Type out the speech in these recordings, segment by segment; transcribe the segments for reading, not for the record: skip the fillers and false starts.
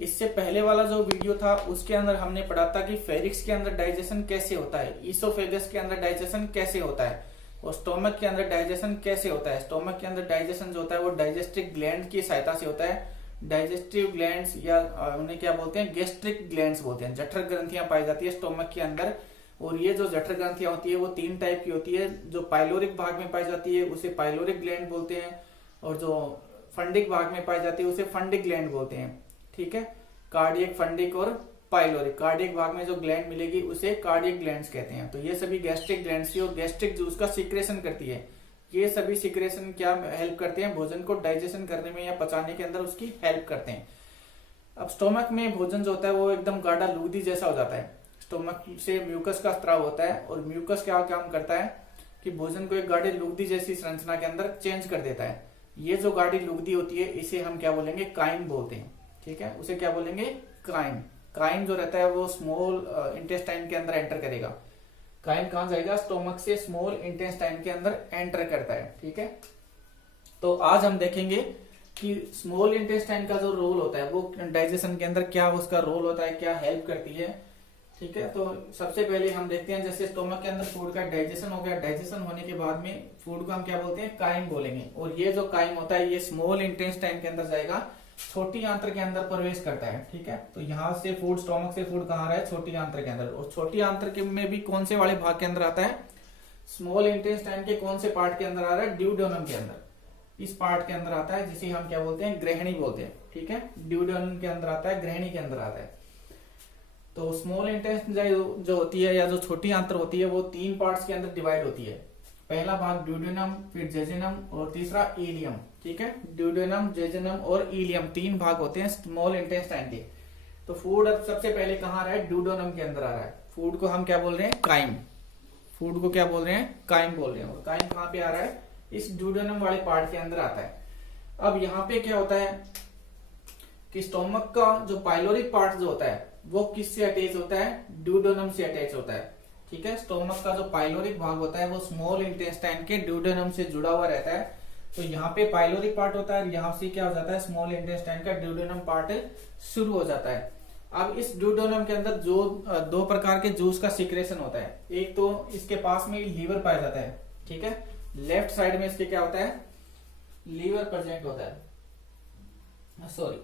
इससे पहले वाला जो वीडियो था उसके अंदर हमने पढ़ा था कि फेरिक्स के अंदर डाइजेशन कैसे होता है, ईसोफेगस के अंदर डाइजेशन कैसे होता है और स्टोमक के अंदर डाइजेशन कैसे होता है। स्टोमक के अंदर डाइजेशन जो होता है वो डाइजेस्टिव ग्लैंड की सहायता से होता है। डाइजेस्टिव ग्लैंड्स या उन्हें क्या बोलते हैं, गैस्ट्रिक ग्लैंड्स बोलते हैं। जठर ग्रंथियां पाई जाती है स्टोमक के अंदर, और ये जो जठर ग्रंथियां होती है वो 3 टाइप की होती है। जो पाइलोरिक भाग में पाई जाती है उसे पाइलोरिक ग्लैंड बोलते हैं, और जो फंडिक भाग में पाई जाती है उसे फंडिक ग्लैंड बोलते हैं। ठीक है, कार्डियक, फंडिक और पाइलोरिक। कार्डियक भाग में जो ग्लैंड मिलेगी उसे कार्डियक ग्लैंड्स कहते हैं। तो ये सभी गैस्ट्रिक ग्लैंड्स और गैस्ट्रिक जूस का सिक्रेशन करती है। ये सभी सिक्रेशन क्या हेल्प करते हैं, भोजन को डाइजेशन करने में या पचाने के अंदर उसकी हेल्प करते हैं। अब स्टोमक में भोजन जो होता है वो एकदम गाढ़ा लूदी जैसा हो जाता है। स्टोमक से म्यूकस का स्त्राव होता है, और म्यूकस क्या काम करता है कि भोजन को एक गाढ़े लुगदी जैसी संरचना के अंदर चेंज कर देता है। ये जो गाढ़ी लुगदी होती है इसे हम क्या बोलेंगे, काइम बोलते हैं। ठीक है, उसे क्या बोलेंगे, काइम। काइम जो रहता है वो स्मॉल इंटेस्टाइन के अंदर एंटर करेगा। काइम कहां जाएगा, स्टोमक से स्मॉल इंटेस्टाइन के अंदर एंटर करता है। ठीक है, तो आज हम देखेंगे कि स्मॉल इंटेस्टाइन का जो रोल होता है वो डाइजेशन के अंदर क्या उसका रोल होता है, क्या हेल्प करती है। ठीक है, तो सबसे पहले हम देखते हैं, जैसे स्टोमक के अंदर फूड का डाइजेशन हो गया, डाइजेशन होने के बाद में फूड को हम क्या बोलते हैं, काइम बोलेंगे। और ये जो काइम होता है ये स्मॉल इंटेस्टाइन के अंदर जाएगा, छोटी आंत्र के अंदर प्रवेश करता है। ठीक है, तो यहाँ से फूड, स्टोमक से फूड कहाँ आ रहा है, छोटी आंत्र के अंदर। और छोटी आंत्र के में भी कौन से वाले भाग के अंदर आता है, स्मॉल इंटेस्टाइन के कौन से पार्ट के अंदर आ रहा है, ड्यूडेनम के अंदर। इस पार्ट के अंदर आता है जिसे हम क्या बोलते हैं, ग्रहणी बोलते हैं। ठीक है, ड्यूडेनम के अंदर आता है, ग्रहणी के अंदर आता है। तो स्मॉल इंटेस्टाइन जो होती है या जो छोटी आंत्र होती है वो 3 पार्ट्स के अंदर डिवाइड होती है। पहला भाग ड्यूडेनम, फिर जेजुनम और तीसरा इलियम। ठीक है, ड्यूडेनम, जेजुनम और इलियम 3 भाग होते हैं स्मॉल इंटेस्टाइन के। तो फूड अब सबसे पहले कहाँ आ रहा है, ड्यूडेनम के अंदर आ रहा है। फूड को हम क्या बोल रहे हैं, काइम। फूड को क्या बोल रहे हैं, काइम बोल रहे हैं। और काइम कहाँ पे आ रहा है, इस ड्यूडेनम वाले पार्ट के अंदर आता है। अब यहाँ पे क्या होता है कि स्टोमक का जो पाइलोरिक पार्ट जो होता है वो किससे अटैच होता है, ड्यूडेनम से अटैच होता है। ठीक है, स्टोमक का जो पाइलोरिक भाग होता है वो स्मॉल इंटेस्टाइन के ड्यूडेनम से जुड़ा हुआ रहता है। तो यहाँ पे पाइलोरिक पार्ट होता है, यहाँ से क्या हो जाता है, स्मॉल इंटेस्टाइन का ड्यूडेनम पार्ट शुरू हो जाता है। अब इस ड्यूडेनम के अंदर जो 2 प्रकार के जूस का सिक्रेशन होता है। एक तो इसके पास में लीवर पाया जाता है। ठीक है, लेफ्ट साइड में इसके क्या होता है, लीवर प्रेजेंट होता है। सॉरी,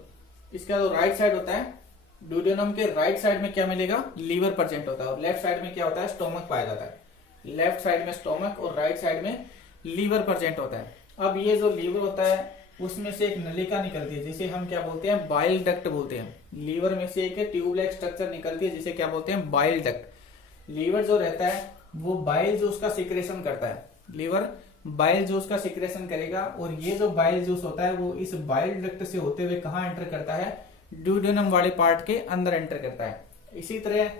इसका जो राइट साइड होता है, ड्यूडेनम के राइट साइड में क्या मिलेगा, लीवर प्रेजेंट होता है। और लेफ्ट साइड में क्या होता है, स्टोमक पाया जाता है। लेफ्ट साइड में स्टोमक और राइट साइड में लीवर प्रेजेंट होता है। अब ये जो लीवर होता है उसमें से एक नलिका निकलती है जिसे हम क्या बोलते हैं, बाइल डक्ट बोलते हैं। लीवर में से एक ट्यूब लाइक स्ट्रक्चर निकलती है जिसे क्या बोलते हैं, बाइल डक्ट। लीवर जो रहता है वो बाइल जूस का सिक्रेशन करता है। लीवर बाइल जूस का सिक्रेशन करेगा, और ये जो बाइल जूस होता है वो इस बाइल डक्ट से होते हुए कहाँ एंटर करता है, ड्यूडेनम वाले पार्ट के अंदर एंटर करता है। इसी तरह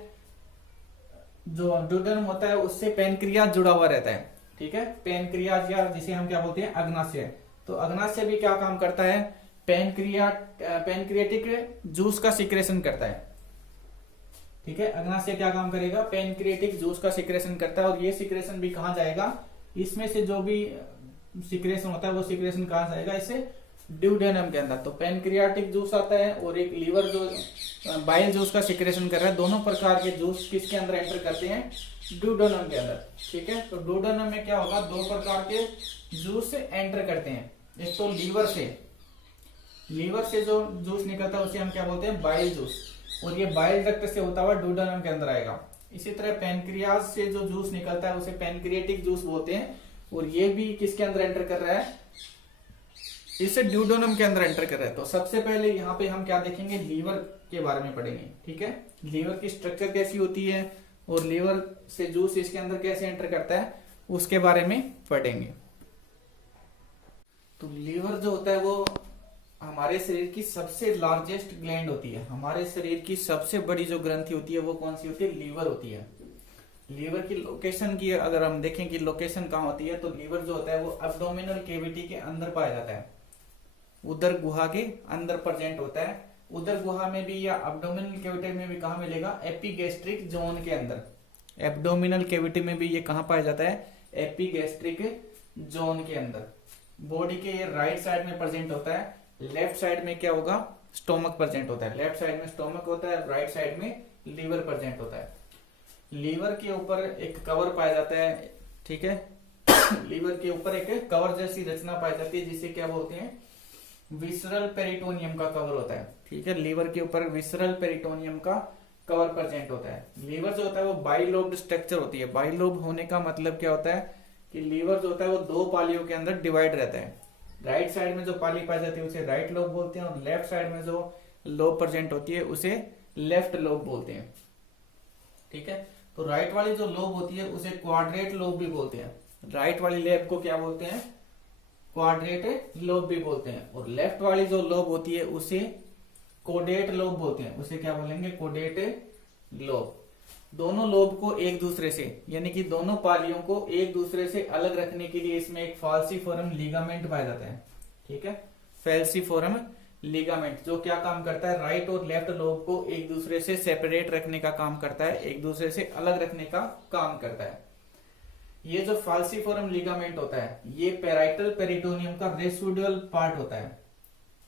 जो ड्यूडेनम होता है उससे पैनक्रियाज जुड़ा हुआ रहता है। ठीक है, पैनक्रियाज या जिसे हम क्या बोलते हैं, अग्नाशय। तो अग्नाशय भी क्या काम करता है, पैनक्रियाटिक जूस का सिक्रेशन करता है। ठीक है, अग्नाशय क्या काम करेगा, पैनक्रियाटिक जूस का सिक्रेशन करता है। और ये सिक्रेशन भी कहाँ जाएगा, इसमें से जो भी सिक्रेशन होता है वो सिक्रेशन कहाँ जाएगा, इसे ड्यूडेनम के अंदर। तो पैनक्रियाटिक जूस आता है और एक लीवर जो बाइल जूस का सिक्रेशन कर रहा है। दोनों प्रकार के जूस किसके अंदर एंटर करते हैं, ड्यूडेनम के अंदर। ठीक है, तो ड्यूडेनम में क्या होगा, 2 प्रकार के जूस एंटर करते हैं। एक तो लीवर से जो जूस निकलता है उसे हम क्या बोलते हैं, बाइल जूस। और ये बाइल डक्ट से होता हुआ ड्यूडेनम के अंदर आएगा। इसी तरह पैनक्रियाज से जो जूस निकलता है उसे पैनक्रियाटिक जूस बोलते हैं, और ये भी किसके अंदर एंटर कर रहा है, इसे ड्यूडेनम के अंदर एंटर कर रहा है। तो सबसे पहले यहाँ पे हम क्या देखेंगे, लीवर के बारे में पढ़ेंगे। ठीक है, लीवर की स्ट्रक्चर कैसी होती है और लीवर से जूस इसके अंदर कैसे एंटर करता है उसके बारे में पढ़ेंगे। तो लीवर जो होता है वो हमारे शरीर की सबसे लार्जेस्ट ग्लैंड होती है। हमारे शरीर की सबसे बड़ी जो ग्रंथि होती है वो कौन सी होती है, लीवर होती है। लीवर की लोकेशन की अगर हम देखें कि लोकेशन कहाँ होती है, तो लीवर जो होता है वो एब्डोमिनल कैविटी के अंदर पाया जाता है, उदर गुहा के अंदर प्रेजेंट होता है। उदर गुहा में भी या एब्डोमिनल कैविटी में भी कहाँ मिलेगा, एपिगैस्ट्रिक जोन के अंदर। एब्डोमिनल कैविटी में भी ये कहाँ पाया जाता है, एपिगैस्ट्रिक जोन के अंदर। बॉडी के ये राइट साइड में प्रेजेंट होता है। लेफ्ट साइड में क्या होगा, स्टोमक प्रेजेंट होता है। लेफ्ट साइड में स्टोमक होता है, राइट साइड में लीवर प्रेजेंट होता है। लीवर के ऊपर एक कवर पाया जाता है, ठीक है। लीवर के ऊपर एक कवर जैसी रचना पाई जाती है जिसे क्या बोलते हैं, विसरल पेरिटोनियम का कवर होता है, ठीक है। लीवर के ऊपर विसरल पेरिटोनियम का कवर प्रेजेंट होता है। लीवर जो होता है वो बाइलोब्ड स्ट्रक्चर होती है। बाइलोब होने का मतलब क्या होता है कि लीवर जो होता है वो दो पालियों के अंदर डिवाइड रहता है। राइट साइड में जो पाली पाई जाती है उसे राइट लोब बोलते हैं, और लेफ्ट साइड में जो लोब प्रेजेंट होती है उसे लेफ्ट लोब बोलते हैं, ठीक है। तो राइट वाली जो लोब होती है उसे क्वाड्रेट लोब भी बोलते हैं। राइट वाली लेब को क्या बोलते हैं, क्वाड्रेट लोब भी बोलते हैं। और लेफ्ट वाली जो लोब होती है उसे कोडेट लोब बोलते हैं। उसे क्या बोलेंगे, कोडेट लोब। दोनों लोब को एक दूसरे से, यानी कि दोनों पालियों को एक दूसरे से अलग रखने के लिए इसमें एक फाल्सिफोरम लिगामेंट पाया जाता है, ठीक है। फाल्सिफोरम लिगामेंट जो क्या काम करता है, राइट और लेफ्ट लोब को एक दूसरे से सेपरेट रखने का काम करता है, एक दूसरे से अलग रखने का काम करता है। ये जो फाल्सिफोरम लिगामेंट होता है ये पेराइटल पेरिटोनियम का रेसिडुअल पार्ट होता है,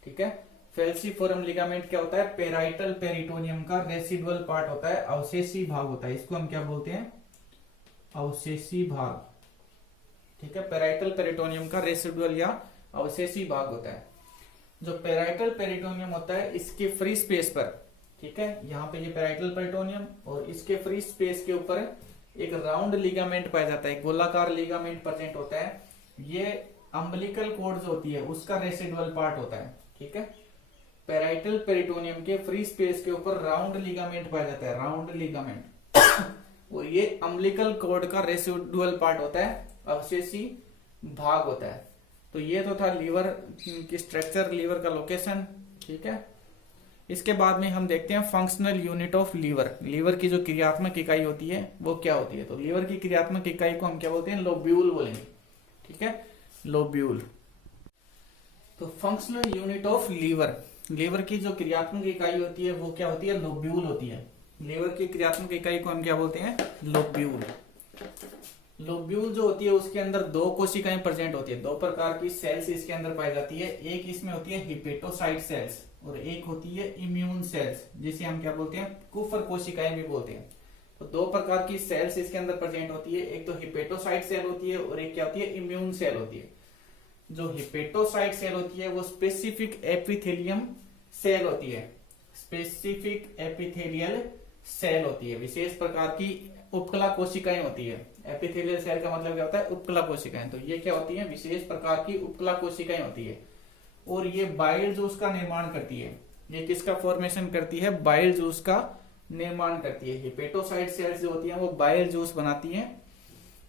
ठीक है। फाल्सिफोरम लिगामेंट क्या होता है, पेराइटल पेरिटोनियम का रेसिडुअल पार्ट होता है, अवशेषी भाग होता है। इसको हम क्या बोलते हैं, अवशेषी भाग, ठीक है। पेराइटल पेरिटोनियम का रेसिडुअल या अवशेषी भाग होता है। जो पेराइटल पेरिटोनियम होता है इसके फ्री स्पेस पर, ठीक है, यहाँ पे ये पेराइटल पेरिटोनियम और इसके फ्री स्पेस के ऊपर एक राउंड लिगामेंट पाया जाता है, गोलाकार लिगामेंट प्रेजेंट होता है। ये अम्बिलिकल कॉर्ड जो होती है उसका रेसिडुअल पार्ट होता है, ठीक है। पेराइटल पेरिटोनियम के फ्री स्पेस के ऊपर राउंड लिगामेंट पाया जाता है, राउंड लिगामेंट और ये अम्बिलिकल कॉर्ड का रेसिडुअल पार्ट होता है, अवशेषी भाग होता है। तो ये तो था लीवर की स्ट्रक्चर, लीवर का लोकेशन, ठीक है। इसके बाद में हम देखते हैं functional unit of liver. Liver की जो क्रियात्मक इकाई होती है वो क्या होती है। तो लीवर की क्रियात्मक इकाई को हम क्या बोलते हैं, लोब्यूल बोलेंगे, ठीक है, लोब्यूल। तो functional unit of liver, liver की जो क्रियात्मक इकाई होती है वो क्या होती है, लोब्यूल होती है। लीवर की क्रियात्मक इकाई को हम क्या बोलते हैं, लोब्यूल। लोब्यूल जो होती है उसके अंदर दो कोशिकाएं प्रेजेंट होती है, दो प्रकार की सेल्स इसके अंदर पाई जाती है। एक इसमें होती है हिपेटोसाइट सेल्स और एक होती है इम्यून सेल्स, जिसे हम क्या बोलते हैं, कुफर कोशिकाएं भी बोलते हैं। तो दो प्रकार की सेल्स इसके अंदर प्रेजेंट होती है, एक तो हिपेटोसाइट सेल होती है और एक क्या होती है, इम्यून सेल होती है। जो हिपेटोसाइट सेल होती है वो स्पेसिफिक एपिथेलियम सेल होती है, स्पेसिफिक एपिथेलियल सेल होती है, विशेष प्रकार की उपकला कोशिकाएं होती है। एपिथेलियल सेल का मतलब क्या होता है, उपकला कोशिकाएं। तो ये क्या होती है, विशेष प्रकार की उपकला कोशिकाएं होती है और ये बाइल जूस का निर्माण करती है। ये किसका फॉर्मेशन करती है, बाइल जूस का निर्माण करती है। हिपेटोसाइट सेल्स जो होती है वो बाइल जूस बनाती है।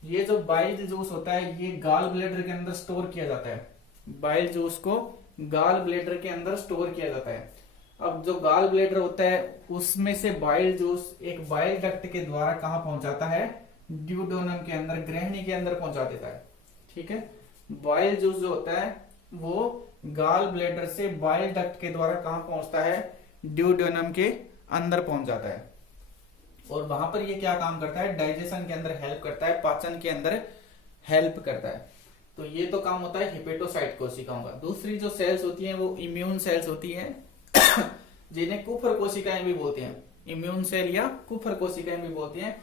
ये जो बाइल जूस होता है ये गाल ब्लैडर के अंदर स्टोर किया जाता है। बाइल जूस को गाल ब्लैडर के अंदर स्टोर किया जाता है। अब जो गाल ब्लैडर होता है उसमें से बाइल जूस एक बाइल डक्ट के द्वारा कहां पहुंचाता है, ड्यूडेनम के अंदर, ग्रहणी के अंदर पहुंचा देता है, ठीक है। बाइल जूस जो होता है वो गाल ब्लैडर से बाइल डक्ट के द्वारा कहां पहुंचता है, ड्यूडेनम के अंदर पहुंच जाता है और वहां पर ये क्या काम करता है, डाइजेशन के अंदर हेल्प करता है, पाचन के अंदर हेल्प करता है। तो ये तो काम होता है हिपेटोसाइट कोशिकाओं का। दूसरी जो सेल्स होती हैं वो इम्यून सेल्स होती हैं जिन्हें कुफर कोशिकाएं भी बोलते हैं, इम्यून सेल या कुफर कोशिकाएं भी बोलते हैं।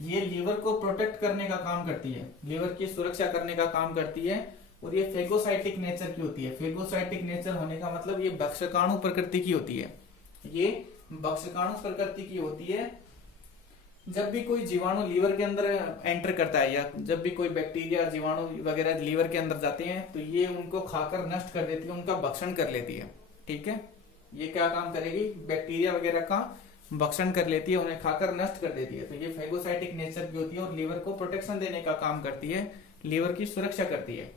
ये लीवर को प्रोटेक्ट करने का काम करती है, लीवर की सुरक्षा करने का काम करती है और ये फेगोसाइटिक नेचर की होती है। फेगोसाइटिक नेचर होने का मतलब ये भक्षकाणु प्रकृति की होती है, ये भक्षकाणु प्रकृति की होती है। जब भी कोई जीवाणु लीवर के अंदर एंटर करता है या जब भी कोई बैक्टीरिया जीवाणु वगैरह लीवर के अंदर जाते हैं तो ये उनको खाकर नष्ट कर देती है, उनका भक्षण कर लेती है, ठीक है। ये क्या काम करेगी, बैक्टीरिया वगैरह का भक्षण कर लेती है, उन्हें खाकर नष्ट कर देती है। तो ये फेगोसाइटिक नेचर की होती है और लीवर को प्रोटेक्शन देने का काम करती है, लीवर की सुरक्षा करती है।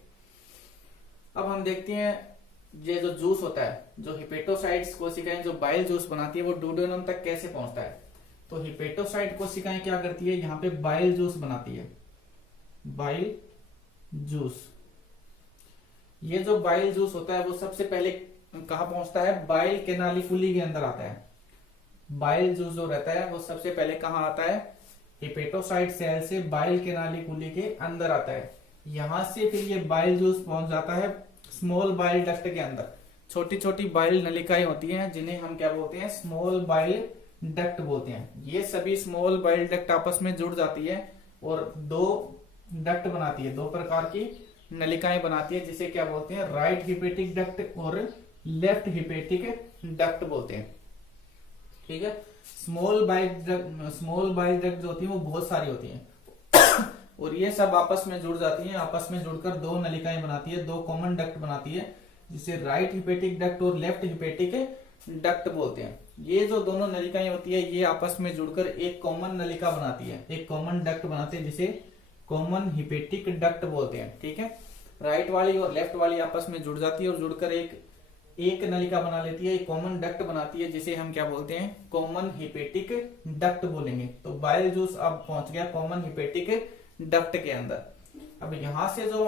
अब हम देखते हैं ये जो जूस होता है, जो हिपेटोसाइट्स कोशिकाएं जो बाइल जूस बनाती है वो ड्यूडेनम तक कैसे पहुंचता है। तो हिपेटोसाइट कोशिकाएं क्या करती है, यहाँ पे बाइल जूस बनाती है, बाइल जूस। ये जो बाइल जूस होता है वो सबसे पहले कहां पहुंचता है, बाइल कैनालिकुली के अंदर आता है। बाइल जूस जो रहता है वो सबसे पहले कहां आता है, हिपेटोसाइट सेल से बाइल कैनालिकुली के अंदर आता है। यहां से फिर ये बाइल जूस पहुंच जाता है स्मॉल बाइल डक्ट के अंदर। छोटी छोटी बाइल नलिकाएं होती हैं जिन्हें हम क्या बोलते हैं, स्मॉल बाइल डक्ट बोलते हैं। ये सभी स्मॉल बाइल डक्ट आपस में जुड़ जाती है और दो डक्ट बनाती है, दो प्रकार की नलिकाएं बनाती है, जिसे क्या बोलते हैं, राइट हिपेटिक डक्ट और लेफ्ट हिपेटिक डक्ट बोलते हैं। ठीक है, स्मॉल बाइल डक्ट जो होती है वो बहुत सारी होती हैं और ये सब आपस में जुड़ जाती हैं, आपस में जुड़कर दो नलिकाएं बनाती है, दो कॉमन डक्ट बनाती है, जिसे राइट हिपेटिक डक्ट और लेफ्ट हिपेटिक डक्ट बोलते हैं। ये जो दोनों नलिकाएं होती है ये आपस में जुड़कर एक कॉमन नलिका बनाती है, एक कॉमन डक्ट बनाते हैं, जिसे कॉमन हिपेटिक डक्ट बोलते हैं। ठीक है, राइट वाली और लेफ्ट वाली आपस में जुड़ जाती है और जुड़कर एक नलिका बना लेती है, एक कॉमन डक्ट बनाती है, जिसे हम क्या बोलते हैं, कॉमन हिपेटिक डक्ट बोलेंगे। तो बाइल जूस अब पहुंच गया कॉमन हिपेटिक डक्ट के अंदर। अब यहां से जो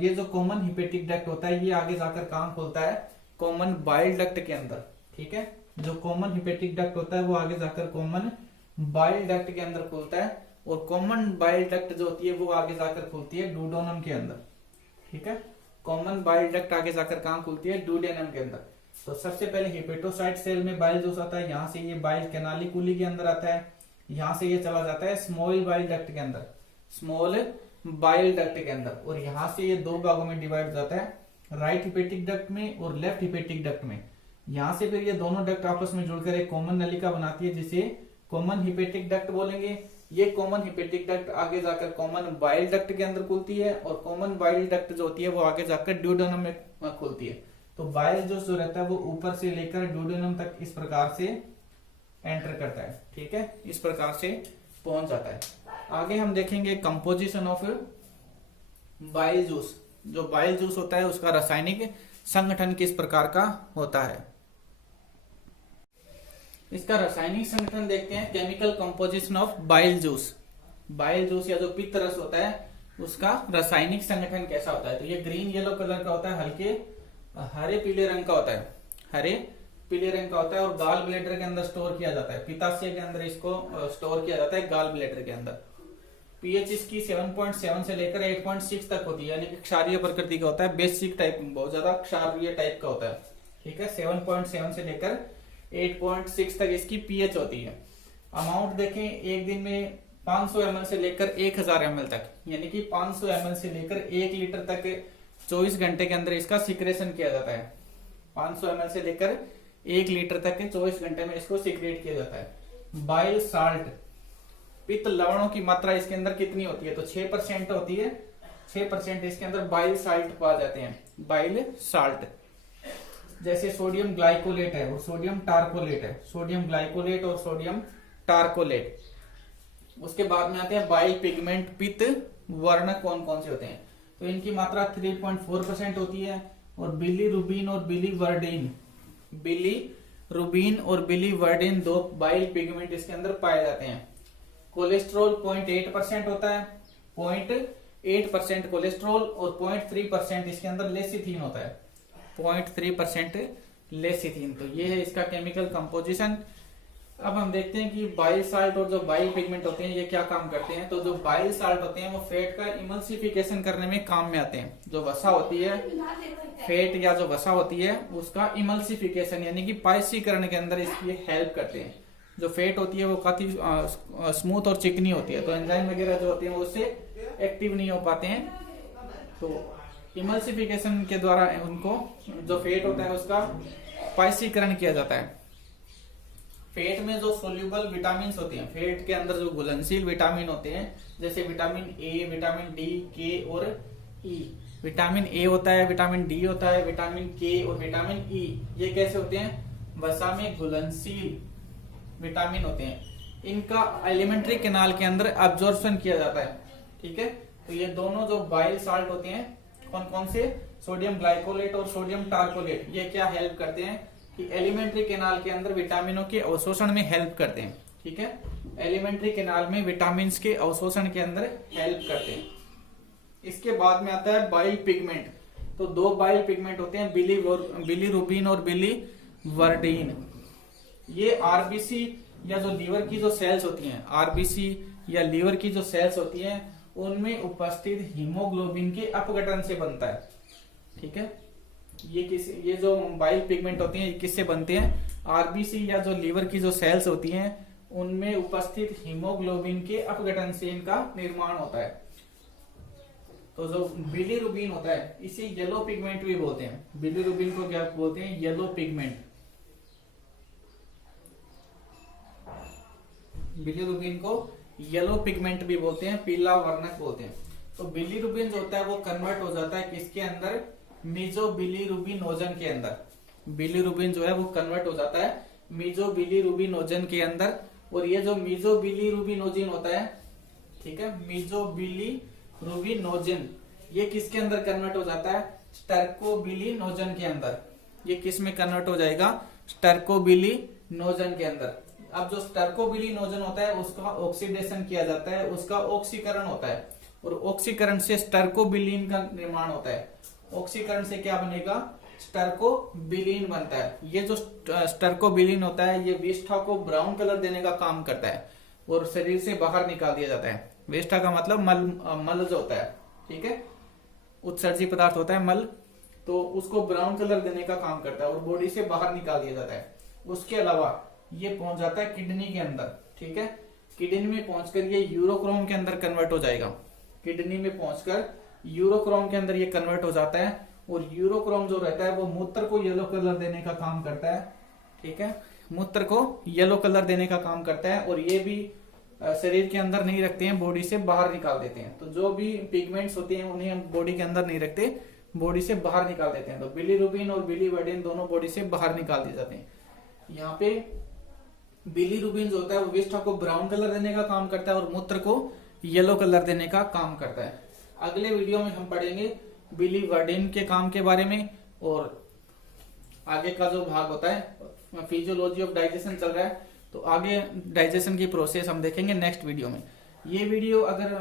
ये जो कॉमन हिपेटिक डक्ट होता है ये आगे जाकर काम खोलता है कॉमन बाइल डक्ट के अंदर। ठीक है, जो कॉमन हिपेटिक डक्ट होता है वो आगे जाकर कॉमन बाइल डक्ट के अंदर खुलता है और कॉमन बाइल डक्ट जो होती है वो आगे जाकर खुलती है डुओडेनम के अंदर। ठीक है, कॉमन बाइल डक्ट आगे जाकर कहां खुलती है, डुओडेनम के अंदर। तो सबसे पहले हिपेटोसाइट सेल में बाइल जूस आता है, यहाँ से ये बाइल कैनालिकुली के अंदर आता है, यहाँ से ये चला जाता है स्मॉल बाइल डक्ट के अंदर, स्मॉल बाइल डक्ट के अंदर, और यहाँ से ये दो भागों में डिवाइड हो जाता है, राइट हिपेटिक डक्ट में और लेफ्ट हिपेटिक डक्ट में। यहाँ से फिर ये दोनों डक्ट आपस में जुड़कर एक कॉमन नलिका बनाती है, जिसे कॉमन हिपेटिक डक्ट बोलेंगे। ये कॉमन हिपेटिक डक्ट आगे जाकर कॉमन बाइल डक्ट के अंदर खुलती है और कॉमन बाइल डक्ट जो होती है वो आगे जाकर डुओडेनम में खुलती है। तो बाइल जूस जो रहता है वो ऊपर से लेकर डुओडेनम तक इस प्रकार से एंटर करता है। ठीक है, इस प्रकार से पहुंच जाता है। आगे हम देखेंगे कंपोजिशन ऑफ बाइल जूस। जो बाइल जूस होता है उसका रासायनिक संगठन किस प्रकार का होता है, इसका रासायनिक संगठन देखते हैं। Chemical composition of bile juice. Bile juice या जो पित्त रस होता है उसका रासायनिक संगठन कैसा होता है, तो ये ग्रीन येलो कलर का होता है, हल्के हरे पीले रंग का होता है, हरे पीले रंग का होता है और गाल ब्लैडर के अंदर स्टोर किया जाता है, पित्ताशय के अंदर इसको स्टोर किया जाता है गाल ब्लैडर के अंदर। पीएच इसकी 7.7 से लेकर 8.6 तक होती है, यानी कि क्षारीय प्रकृति का होता है, बेसिक टाइप, बहुत ज्यादा क्षारीय टाइप का होता है। ठीक है, 7.7 से लेकर 8.6 तक इसकी पीएच होती है। अमाउंट देखें, एक दिन में 500 ml से लेकर 1000 ml तक, यानी कि 500 ml से लेकर 1 लीटर तक 24 घंटे के अंदर इसका सिक्रेशन किया जाता है। 500 ml से लेकर 1 लीटर तक 24 घंटे में इसको सिक्रेट किया जाता है। बाइल साल्ट, पित्त लवणों की मात्रा इसके अंदर कितनी होती है, तो 6% होती है, 6% इसके अंदर बाइल साल्ट पा जाते हैं, बाइल साल्ट। जैसे सोडियम ग्लाइकोलेट है और सोडियम टार्कोलेट है, सोडियम ग्लाइकोलेट और सोडियम टार्कोलेट। उसके बाद में आते हैं बाइल पिगमेंट, पित्त वर्णक कौन कौन से होते हैं, तो इनकी मात्रा 3.4% होती है। और बिलीरुबिन और बिलीवर्डिन, बिलीरुबिन और बिलीवर्डिन दो बाइल पिगमेंट इसके अंदर पाए जाते हैं। कोलेस्ट्रॉल 0.8% होता है, 0.8% कोलेस्ट्रॉल और 0.3% इसके अंदर लेसिथीन होता है, 0.3% लेसिथीन। तो ये है इसका केमिकल कंपोजिशन। अब हम देखते हैं कि बाइल साल्ट और जो बाइल पिगमेंट होते हैं ये क्या काम करते हैं। तो जो बाइल साल्ट होते हैं वो फैट का इमल्सिफिकेशन करने में काम में आते हैं। जो वसा होती है, फैट या जो वसा होती है उसका इमल्सिफिकेशन यानी कि पायसीकरण के अंदर इसकी हेल्प करते हैं। जो फैट होती है वो काफी स्मूथ और चिकनी होती है, तो एंजाइम वगैरह जो होते हैं वो उससे एक्टिव नहीं हो पाते हैं। तो इमल्सिफिकेशन के द्वारा उनको जो फैट होता है उसका पायसीकरण किया जाता है। फैट में जो सोल्यूबल विटामिन होते हैं, फैट के अंदर जो घुलनशील विटामिन होते हैं, जैसे विटामिन ए, विटामिन डी, के और ई। विटामिन ए होता है, विटामिन डी होता है, विटामिन के और विटामिन ई, ये कैसे होते हैं, वसा में घुलनशील विटामिन होते हैं। इनका एलिमेंट्री कैनाल के अंदर अब्जॉर्प्शन किया जाता है। ठीक है, तो ये दोनों जो बाइल साल्ट होते हैं, कौन कौन से, सोडियम ग्लाइकोलेट और सोडियम टार्कोलेट, ये क्या हेल्प करते हैं कि एलिमेंट्री कैनाल के अंदर विटामिनों के अवशोषण में हेल्प करते हैं। ठीक है, एलिमेंट्री कैनाल में विटामिन के अवशोषण के अंदर हेल्प करते हैं। इसके बाद में आता है बाइल पिगमेंट। तो दो बाइल पिगमेंट होते हैं, बिलीरुबिन और बिलीवर्डिन। ये आरबीसी या जो लीवर की जो सेल्स होती हैं, आरबीसी या लीवर की जो सेल्स होती हैं उनमें उपस्थित हीमोग्लोबिन के अपघटन से बनता है। ठीक है, ये जो बाइल पिगमेंट होती हैं ये किससे बनते हैं? आरबीसी या जो लीवर की जो सेल्स होती हैं उनमें उपस्थित हीमोग्लोबिन के अपघटन से इनका निर्माण होता है। तो जो बिलीरुबिन होता है इसे येलो पिगमेंट भी बोलते हैं। बिलीरुबिन को क्या बोलते हैं? Yellow pigment. बिलीरुबिन को येलो पिगमेंट भी बोलते हैं, पीला वर्णक बोलते हैं। तो बिलीरुबिन जो होता है वो कन्वर्ट हो जाता है किसके अंदर? मीजोबिलीरुबिनोजन के अंदर। बिलीरुबिन जो है वो कन्वर्ट हो जाता है मीजोबिलीरुबिनोजन के अंदर। और ये जो मीजोबिलीरुबिनोजन होता है, ठीक है, मीजोबिलीरुबिनोजन ये किसके अंदर कन्वर्ट हो जाता है? स्टर्कोबिलिनोजन के अंदर। ये किस में कन्वर्ट हो जाएगा? स्टर्कोबिलिनोजन के अंदर। अब जो स्टर्कोबिलिनोजन होता है उसका ऑक्सीडेशन किया जाता है, उसका ऑक्सीकरण होता है और ऑक्सीकरण से स्टर्कोबिलिन का निर्माण होता है। ऑक्सीकरण से क्या बनेगा? स्टर्कोबिलिन बनता है। ये जो स्टर्कोबिलिन होता है ये विष्ठा को ब्राउन कलर देने का काम करता है और शरीर से बाहर निकाल दिया जाता है। विष्ठा का मतलब मल जो होता है, ठीक है, उत्सर्जी पदार्थ होता है मल, तो उसको ब्राउन कलर देने का काम करता है और बॉडी से बाहर निकाल दिया जाता है। उसके अलावा ये पहुंच जाता है किडनी के अंदर, ठीक है। किडनी में पहुंचकर ये यूरोक्रोम के अंदर कन्वर्ट हो जाएगा। किडनी में पहुंचकर यूरोक्रोम के अंदर ये कन्वर्ट हो जाता है और यूरोक्रोम जो रहता है वो मूत्र को येलो कलर देने का काम करता है, ठीक है, मूत्र को येलो कलर देने का काम करता है। और ये भी शरीर के अंदर नहीं रखते हैं, बॉडी से बाहर निकाल देते हैं। तो जो भी पिगमेंट्स होते हैं उन्हें हम बॉडी के अंदर नहीं रखते, बॉडी से बाहर निकाल देते हैं। तो बिलीरुबिन और बिलीवर्डिन दोनों बॉडी से बाहर निकाल दिए जाते हैं। यहाँ पे बिलीरुबिन जो होता है वो विष्ठा को ब्राउन कलर देने का काम करता है और मूत्र को येलो कलर देने का काम करता है। अगले वीडियो में हम पढ़ेंगे बिलीवर्डिन के काम के बारे में और आगे का जो भाग होता है फिजियोलॉजी ऑफ डाइजेशन चल रहा है, तो आगे डाइजेशन की प्रोसेस हम देखेंगे नेक्स्ट वीडियो में। ये वीडियो अगर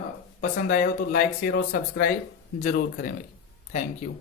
पसंद आया हो तो लाइक शेयर और सब्सक्राइब जरूर करें भाई। Thank you.